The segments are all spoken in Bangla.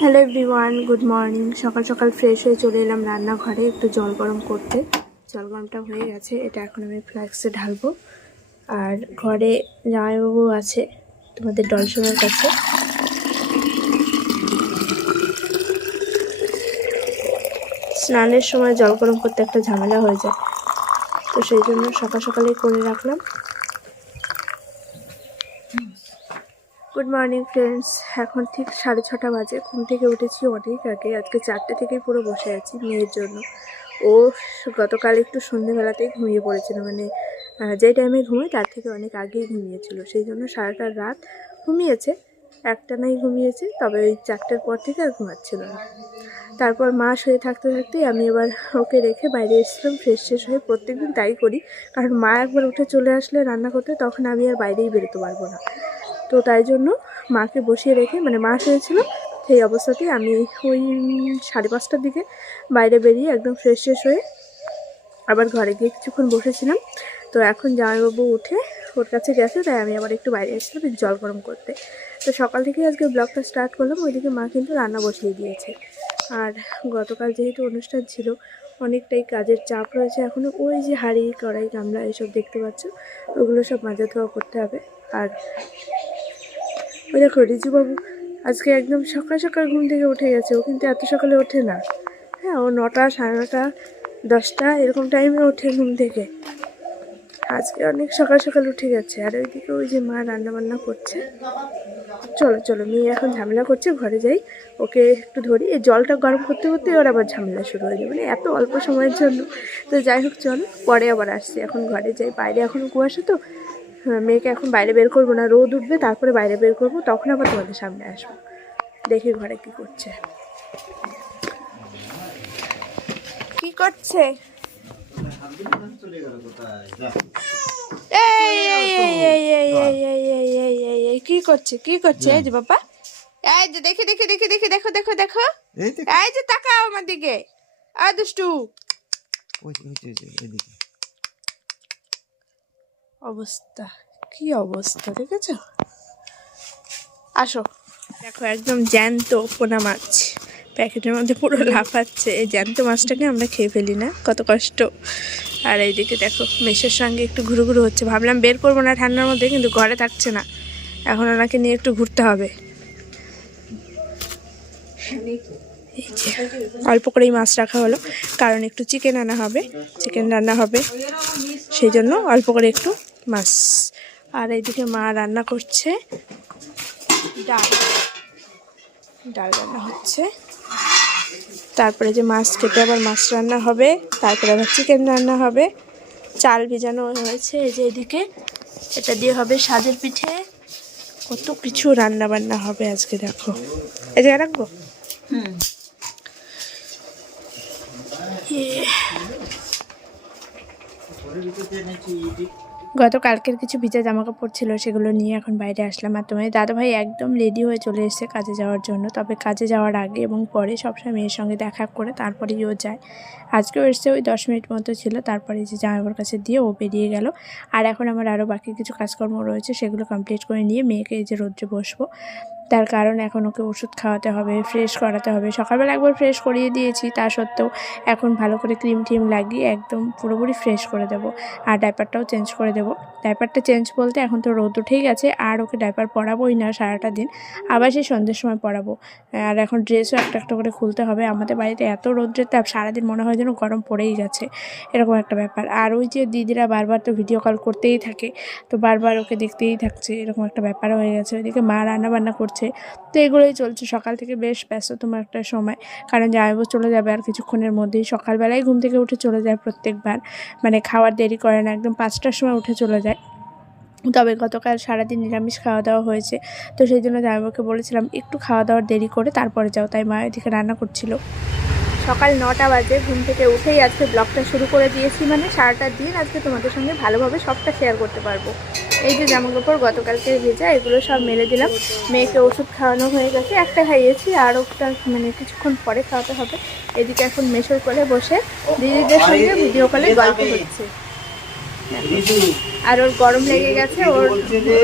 হ্যালো এভরিওয়ান গুড মর্নিং সকাল সকাল ফ্রেশ হয়ে চলে এলাম রান্নাঘরে, একটু জল গরম করতে। জল গরমটা হয়ে গেছে, এটা এখন আমি ফ্লাক্সে ঢালবো। আর ঘরে জামাইবাবু আছে, তোমাদের ডলসনের কাছে। স্নানের সময় জল গরম করতে একটা ঝামেলা হয়ে যায়। তো সেই জন্য সকাল সকালেই করে রাখলাম। গুড মর্নিং ফ্রেন্ডস এখন ঠিক সাড়ে ছটা বাজে। ঘুম থেকে উঠেছি অনেক আগে। আজকে চারটে থেকেই পুরো বসে আছি মেয়ের জন্য। ও গতকাল একটু সন্ধেবেলাতেই ঘুমিয়ে পড়েছিল। মানে যেই টাইমে ঘুমায়, তার থেকে অনেক আগেই ঘুমিয়েছিল। সেই জন্য সারাটা রাত ঘুমিয়েছে। একটা নাই ঘুমিয়েছে, তবে ওই চারটের পর থেকে আর ঘুমাচ্ছিল না। তারপর মা শুয়ে থাকতে থাকতেই আমি এবার ওকে রেখে বাইরে এসেছিলাম ফ্রেশ শেষ হয়ে। প্রত্যেকদিন তাই করি। কারণ মা একবার উঠে চলে আসলে রান্না করতে, তখন আমি আর বাইরেই বেরোতে পারব না। তো তাই জন্য মাকে বসিয়ে রেখে মানে মা শুয়েছিল, সেই অবস্থাতেই আমি ওই সাড়ে পাঁচটার দিকে বাইরে বেরিয়ে একদম ফ্রেশ শেষ হয়ে আবার ঘরে গিয়ে কিছুক্ষণ বসেছিলাম। তো এখন জামাইবাবু উঠে ওর কাছে গেছে, তাই আমি আবার একটু বাইরে এসেছিলাম জল গরম করতে। তো সকাল থেকে আজকে ব্লগটা স্টার্ট করলাম, ওইদিকে মা কিন্তু রান্না বসিয়ে দিয়েছে। আর গতকাল যেহেতু অনুষ্ঠান ছিল, অনেকটাই কাজের চাপ রয়েছে এখনও ওই যে হাঁড়ি, কড়াই, গামলা এসব দেখতে পাচ্ছ, ওগুলো সব মাজা ধোয়া করতে হবে। আর ওই দেখো, রিজুবাবু আজকে একদম সকাল সকাল ঘুম থেকে উঠে গেছে। ও কিন্তু এত সকালে ওঠে না। হ্যাঁ ও নটা, সাড়ে নটা, দশটা, এরকম টাইমে ওঠে ঘুম থেকে। আজকে অনেক সকাল সকাল উঠে গেছে। আর ওইদিকে ওই যে মা রান্না বান্না করছে। চলো চলো, মেয়ে এখন ঝামেলা করছে, ঘরে যাই। ওকে একটু ধরি। এই জলটা গরম করতে করতে ওর আবার ঝামেলা শুরু হয়ে যাবে। মানে এত অল্প সময়ের জন্য। তো যাই হোক, চলো, পরে আবার আসছি। এখন ঘরে যাই। বাইরে এখন কুয়াশা তো। মেয়েকে এখন বাইরে বের করব না রোদ উঠবে তারপরে বাইরে বের করব তখন আবার তোমাদের সামনে আসব দেখি ঘরে কি করছে কি করছে দেখো করছে দেখো করছে এই যে বাবা এই যে দেখি দেখি দেখি দেখি দেখো দেখো দেখো এই যে তাকাও আমার দিকে আয় দুষ্টু অবস্থা? কি অবস্থা, দেখেছ? আসো। দেখো, একদম জ্যান্ত পোনা মাছ। প্যাকেটের মধ্যে পুরো লাফাচ্ছে। এই জ্যান্ত মাছটাকে আমরা খেয়ে ফেলি না, কত কষ্ট। আর এইদিকে দেখো মেশের সঙ্গে একটু ঘুরু ঘুরু হচ্ছে। ভাবলাম বের করব না ঠান্ডার মধ্যে, কিন্তু ঘরে থাকছে না। এখন ওনাকে নিয়ে একটু ঘুরতে হবে। অল্প করেই মাছ রাখা হলো। কারণ একটু চিকেন আনা হবে চিকেন রান্না হবে। সেই জন্য অল্প করে একটু মাছ আর এইদিকে মা রান্না করছে। ডাল। ডাল রান্না হচ্ছে। তারপরে যে মাছ কেটে আবার মাছ রান্না হবে তারপরে আবার চিকেন রান্না হবে। চাল ভিজানো হয়েছে এই যে এদিকে এটা দিয়ে হবে সাজের পিঠে। কত কিছু রান্না বান্না হবে আজকে দেখো। এই জায়গায় রাখব? ইয়ে। গতকালকের কিছু ভিজা জামা কাপড় ছিল, সেগুলো নিয়ে এখন বাইরে আসলাম। আর তোমার দাদাভাই একদম রেডি হয়ে চলে এসছে কাজে যাওয়ার জন্য। তবে কাজে যাওয়ার আগে এবং পরে সবসময় মেয়ের সঙ্গে দেখা করে তারপরেই ও যায়। আজকেও এসছে ওই দশ মিনিট মতো ছিল, তারপরে যে জামাইবার কাছে দিয়ে ও বেরিয়ে গেল। আর এখন আমার আরও বাকি কিছু কাজকর্ম রয়েছে, সেগুলো কমপ্লিট করে নিয়ে মেয়েকে এই যে রোদ্রে বসবো। তার কারণ এখন ওকে ওষুধ খাওয়াতে হবে ফ্রেশ করাতে হবে। সকালবেলা একবার ফ্রেশ করিয়ে দিয়েছি, তা সত্ত্বেও এখন ভালো করে ক্রিম টিম লাগিয়ে একদম পুরোপুরি ফ্রেশ করে দেবো। আর ডাইপারটাও চেঞ্জ করে দেবো। ডাইপারটা চেঞ্জ বলতে এখন তো রোদ উঠেই গেছে, আর ওকে ডাইপার পরাবোই না সারাটা দিন, আবার সেই সন্ধ্যের সময় পরাবো। আর এখন ড্রেসও একটা একটা করে খুলতে হবে, আমাদের বাড়িতে এত রোদ্রের তাপ, সারাদিন মনে হয় যেন গরম পড়েই গেছে এরকম একটা ব্যাপার। আর ওই যে দিদিরা বারবার তো ভিডিও কল করতেই থাকে, তো বারবার ওকে দেখতেই থাকছে, এরকম একটা ব্যাপার হয়ে গেছে। ওইদিকে মা রান্না বান্না করছে তো এগুলোই চলছে। সকাল থেকে বেশ ব্যস্ত তোমার একটা সময়। কারণ জামাইবাবু চলে যাবে আর কিছুক্ষণের মধ্যেই সকালবেলায় ঘুম থেকে উঠে চলে যায় প্রত্যেকবার। মানে খাওয়ার দেরি করে না, একদম পাঁচটার সময় উঠে চলে যায়। তবে গতকাল সারাদিন নিরামিষ খাওয়া দাওয়া হয়েছে। তো সেই জন্য জামাইবাবুকে বলেছিলাম, একটু খাওয়া দাওয়ার দেরি করে তারপরে যাও। তাই মায়ের দিকে রান্না করছিল। সকাল নটা বাজে, ঘুম থেকে উঠেই আজকে ব্লগটা শুরু করে দিয়েছি। মানে সারাটা দিন আজকে তোমাদের সঙ্গে ভালোভাবে সবটা শেয়ার করতে পারব। এই যে জামা কাপড় গতকালকে ভেজা, এগুলো সব মেলে দিলাম। মেয়েকে ওষুধ খাওয়ানো হয়ে গেছে, একটা খাইয়েছি, আর একটা মানে কিছুক্ষণ পরে খাওয়াতে হবে। এদিকে এখন মেশোর করে বসে দিদিদের সঙ্গে ভিডিও কলে গল্প হচ্ছে। আর ওর গরম লেগে গেছে, ওর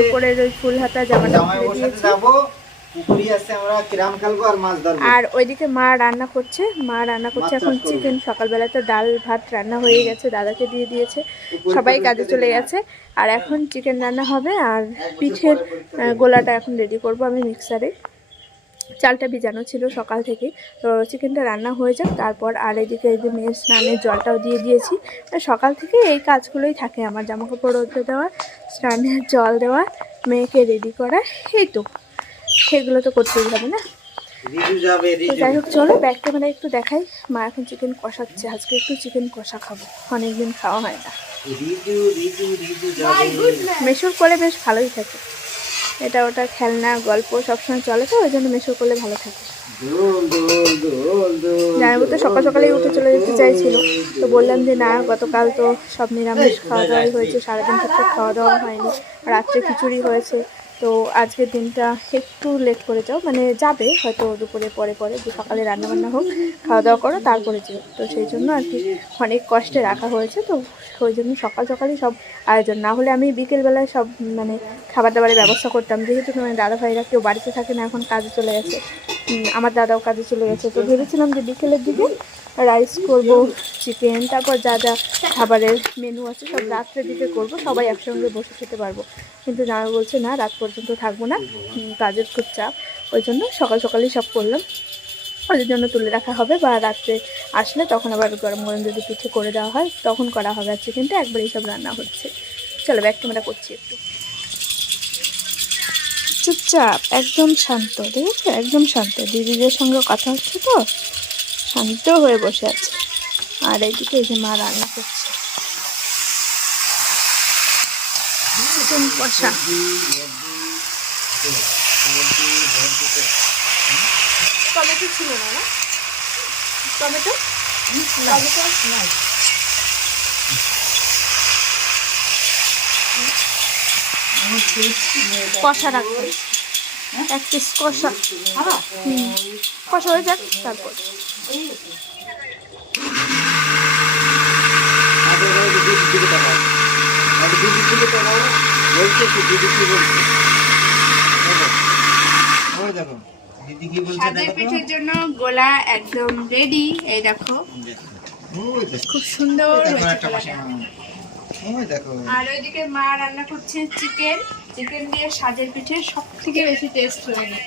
উপরের ওই ফুল হাতা জামাটা দিয়েছি। পুকুরি আছে আমরা কিরাম খেলব আর মাছ ধরবো। আর ওইদিকে মা রান্না করছে মা রান্না করছে এখন চিকেন সকালবেলা তো ডাল ভাত রান্না হয়ে গেছে দাদাকে দিয়ে দিয়েছে সবাই কাজে চলে গেছে আর এখন চিকেন রান্না হবে আর পিঠের গোলাটা এখন রেডি করব আমি মিক্সারে চালটা ভিজানো ছিল সকাল থেকে তো চিকেনটা রান্না হয়ে যাক তারপর আর এদিকে এই যে মেয়ের স্নানের জলটাও দিয়ে দিয়েছি। আর সকাল থেকে এই কাজগুলোই থাকে আমার জামা কাপড় রোদে দেওয়া স্নানের জল দেওয়া মেয়েকে রেডি করা এই তো। সেগুলো তো করতেই হবে না? তো যাই হোক চলো ব্যাক ক্যামেরা একটু দেখাই। মা এখন চিকেন কষাচ্ছে। আজকে একটু চিকেন কষা খাব। অনেকদিন খাওয়া হয় না। মেশুর করলে বেশ ভালোই থাকে। এটা ওটা খেলনা গল্প সবসময় চলে তো ওই জন্য মেশুর করলে ভালো থাকে। জামাইবু তো সকাল সকালেই উঠে চলে যেতে চাইছিল। তো বললাম যে না গতকাল তো সব নিরামিষ খাওয়া দাওয়াই হয়েছে সারাদিন ঠিকঠাক খাওয়া দাওয়া হয়নি রাত্রে খিচুড়ি হয়েছে। তো আজকের দিনটা একটু লেট করে যাও মানে যাবে হয়তো দুপুরে, পরে পরে, যে সকালে রান্নাবান্না হোক খাওয়া দাওয়া করো, তারপরে যেও। তো সেই জন্য আর কি অনেক কষ্টে রাখা হয়েছে, তো ওই জন্য সকাল সকালই সব আয়োজন। না হলে আমি বিকেলবেলায় সব মানে খাবার দাবারের ব্যবস্থা করতাম। যেহেতু মানে দাদা ভাইরা কেউ বাড়িতে থাকে না, এখন কাজে চলে গেছে। আমার দাদাও কাজে চলে গেছে। তো ভেবেছিলাম যে বিকেলের দিকে রাইস করব চিকেন তারপর যা যা খাবারের মেনু আছে সব রাত্রের দিকে করব, সবাই একসঙ্গে বসে খেতে পারব। কিন্তু জামা বলছে, না, রাত পর্যন্ত থাকব না কাজের খুব চাপ। ওই জন্য সকাল সকালেই সব করলাম। ওদের জন্য তুলে রাখা হবে বা রাত্রে আসলে তখন আবার গরম গরম যদি পিঠে করে দেওয়া হয়, তখন করা হবে আর চিকেনটা একবারেই সব রান্না হচ্ছে। চলো ব্যাক ক্যামেরা করছি একটু। চুপচাপ, একদম শান্ত, দেখেছ? একদম শান্ত। দিদিদের সঙ্গে কথা হচ্ছে তো? শান্ত হয়ে বসে আছে। আর এইদিকে এই যে মা রান্না করছে। চিকেন কষা। টমেটো ছিল না না? টমেটো? টমেটো নাই কষা রাখবে এক পিস কষা। কষা হয়ে যাক তারপর। পিঠের জন্য গোলা একদম রেডি এই দেখো। খুব সুন্দর আর ওইদিকে মা রান্না করছে চিকেন। চিকেন দিয়ে সাজের পিঠে সব থেকে বেশি টেস্ট লাগে।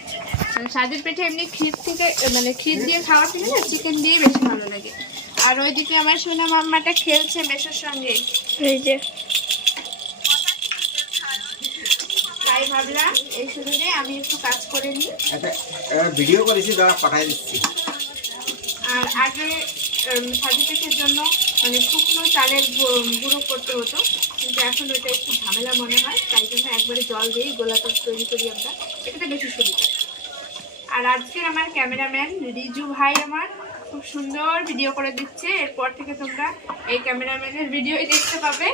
মানে সাজের পিঠে এমনি ক্ষীর থেকে মানে ক্ষীর দিয়ে খাওয়ার থেকে না চিকেন দিয়ে বেশি ভালো লাগে। আর ওইদিকে আমার সোনা মাম্মাটা খেলছে মেসোর সঙ্গে। এই যে। তাই ভাবলাম এই সুযোগে আমি একটু কাজ করে নিই। একটা একটা ভিডিও করেছি দাঁড়া পাঠাই দিচ্ছি। আর আগে সাজু পিঠের জন্য মানে শুকনো চালের গুঁড়ো করতে হতো। কিন্তু এখন ওইটা একটু ঝামেলা মনে হয় তাই জন্য একবারে জল দিয়েই গোলাটা তৈরি করি আমরা। এটাতে বেশি সুবিধা। আর আজকের আমার ক্যামেরাম্যান রিজু ভাই আমার খুব সুন্দর ভিডিও করে দিচ্ছে। এরপর থেকে তোমরা এই ক্যামেরাম্যানের ভিডিওই দেখতে পাবে।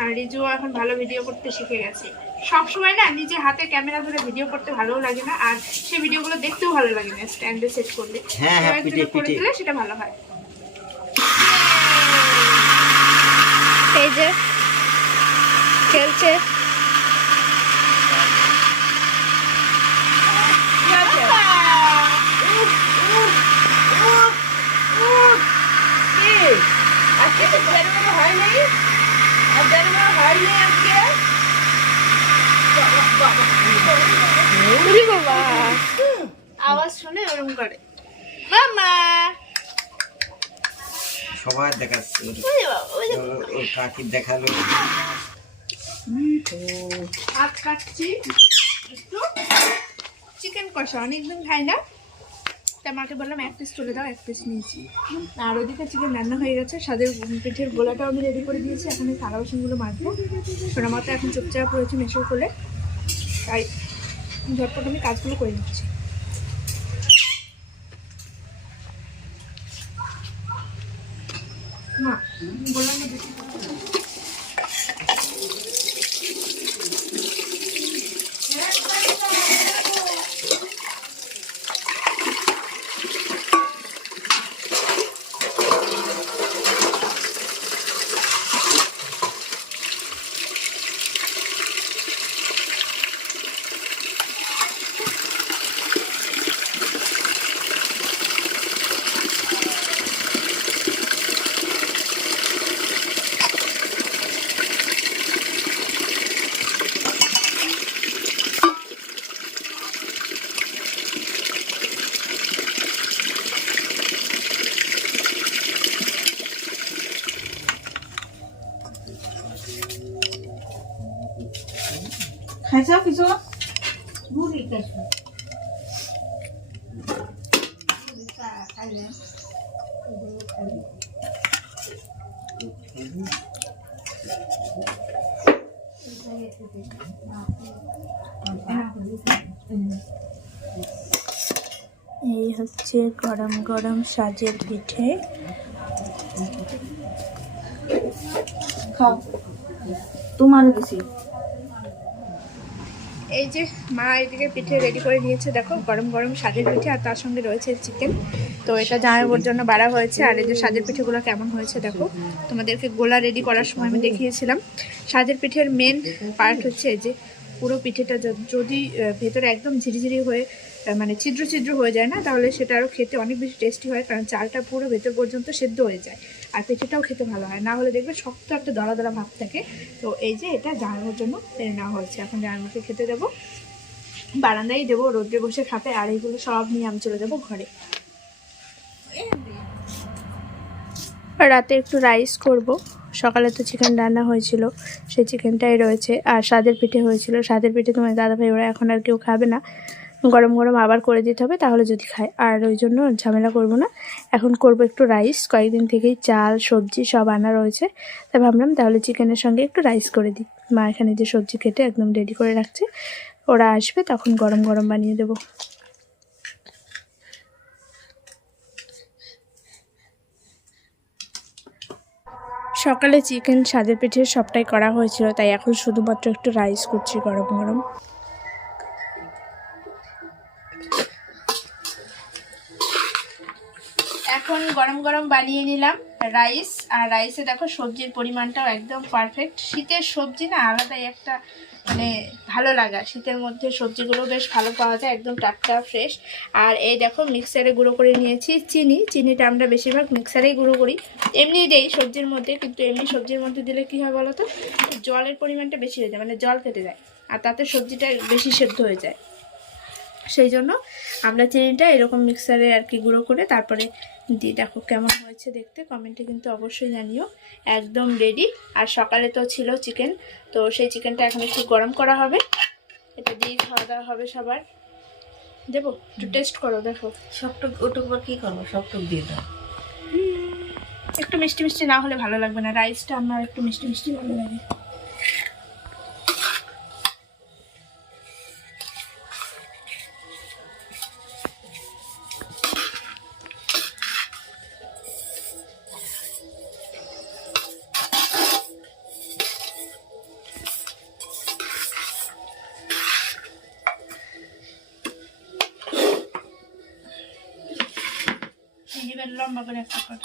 আর রিজু এখন ভালো ভিডিও করতে শিখে গেছে। সব সময় না নিজে হাতে ক্যামেরা ধরে ভিডিও করতে ভালোও লাগে না আর সেই ভিডিওগুলো দেখতেও ভালো লাগে না স্ট্যান্ডে সেট করলে। হ্যাঁ, হ্যাঁ, কেউ একজনে পিঠে, করে পিঠে। দিলে সেটা ভালো হয় এই যে খেলছে। আওয়াজ শুনে ওরকম করে। মামা! সবাই দেখাচ্ছে। ও- ও দেখাল। ভাত খাচ্ছি একটু চিকেন কষা অনেকদিন খাই না। তা মাকে বললাম এক পিস তুলে দাও এক পিস নিয়েছি। আর ওদিকে চিকেন রান্না হয়ে গেছে স্বাদের পিঠের গোলাটাও আমি রেডি করে দিয়েছি। এখন এই থালা বাসনগুলো মাজবো। সোনা মাতা এখন চুপচাপ রয়েছে মেশো করে তাই ঝটপট আমি কাজগুলো করে নিচ্ছি। না বললাম না বেশি খাইছ কিছু? এই হচ্ছে গরম গরম সাজের পিঠে। খাও। তোমার দিছি এই যে মা এদিকে পিঠে রেডি করে নিয়েছে, দেখো গরম গরম সাজের পিঠে আর তার সঙ্গে রয়েছে চিকেন তো এটা জামাইবোর জন্য বাড়া হয়েছে, আর এই যে সাজের পিঠেগুলো কেমন হয়েছে দেখো। তোমাদেরকে গোলা রেডি করার সময় আমি দেখিয়েছিলাম। সাজের পিঠের মেন পার্ট হচ্ছে এই যে পুরো পিঠেটা যদি ভেতরে একদম ঝিরিঝিরি হয়ে মানে ছিদ্র ছিদ্র হয়ে যায় না, তাহলে সেটা আরও খেতে অনেক বেশি টেস্টি হয়, কারণ চালটা পুরো ভেতর পর্যন্ত সেদ্ধ হয়ে যায়। আর পিঠেটাও খেতে ভালো হয়। না হলে দেখবে শক্ত একটা দলা দলা ভাব থাকে। তো এই যে এটা জানানোর জন্য পেরে নেওয়া হয়েছে। এখন জানানোকে খেতে দেবো। বারান্দায় দেবো, রোদ্রে বসে খাবে, আর এইগুলো সব নিয়ে আমি চলে যাব ঘরে। রাতে একটু রাইস করব। সকালে তো চিকেন রান্না হয়েছিল, সেই চিকেনটাই রয়েছে। আর স্বাদের পিঠে হয়েছিল। স্বাদের পিঠে তোমার দাদা ভাই ওরা এখন আর কেউ খাবে না। গরম গরম আবার করে দিতে হবে, তাহলে যদি খায়। আর ওই জন্য ঝামেলা করব না। এখন করব একটু রাইস কয়েকদিন থেকেই চাল, সবজি সব আনা রয়েছে। তাই ভাবলাম তাহলে চিকেনের সঙ্গে একটু রাইস করে দিই। মা এখানে যে সবজি কেটে একদম রেডি করে রাখছে। ওরা আসবে, তখন গরম গরম বানিয়ে দেবো। সকালে চিকেন সাদের পিঠে সবটাই করা হয়েছিল, তাই এখন শুধুমাত্র একটু রাইস করছি গরম গরম। এখন গরম গরম বানিয়ে নিলাম রাইস আর রাইসে দেখো সবজির পরিমাণটাও একদম পারফেক্ট শীতের সবজি না আলাদাই একটা মানে ভালো লাগা। শীতের মধ্যে সবজিগুলো বেশ ভালো পাওয়া যায়, একদম টাটকা ফ্রেশ আর এই দেখো মিক্সারে গুঁড়ো করে নিয়েছি চিনি। চিনিটা আমরা বেশিরভাগ মিক্সারেই গুঁড়ো করি। এমনি দেই সবজির মধ্যে, কিন্তু এমনি সবজির মধ্যে দিলে কি হয় বলো তো জলের পরিমাণটা বেশি হয়ে যায় মানে জল কেটে যায়। আর তাতে সবজিটা বেশি সেদ্ধ হয়ে যায়। সেই জন্য আমরা চিনিটা এরকম মিক্সারে আর কি গুঁড়ো করে তারপরে দিই দেখো কেমন হয়েছে দেখতে কমেন্টে কিন্তু অবশ্যই জানিও। একদম রেডি আর সকালে তো ছিল চিকেন তো সেই চিকেনটা এখন একটু গরম করা হবে। এটা দিয়ে খাওয়া দাওয়া হবে সবার। দেবো? একটু টেস্ট করো দেখো। সবটুক ওটুক বা কী করব? সবটুক দিয়ে দাও। একটু মিষ্টি মিষ্টি না হলে ভালো লাগবে না। রাইসটা আমার একটু মিষ্টি মিষ্টি ভালো লাগে। লম্বা করে একটা কর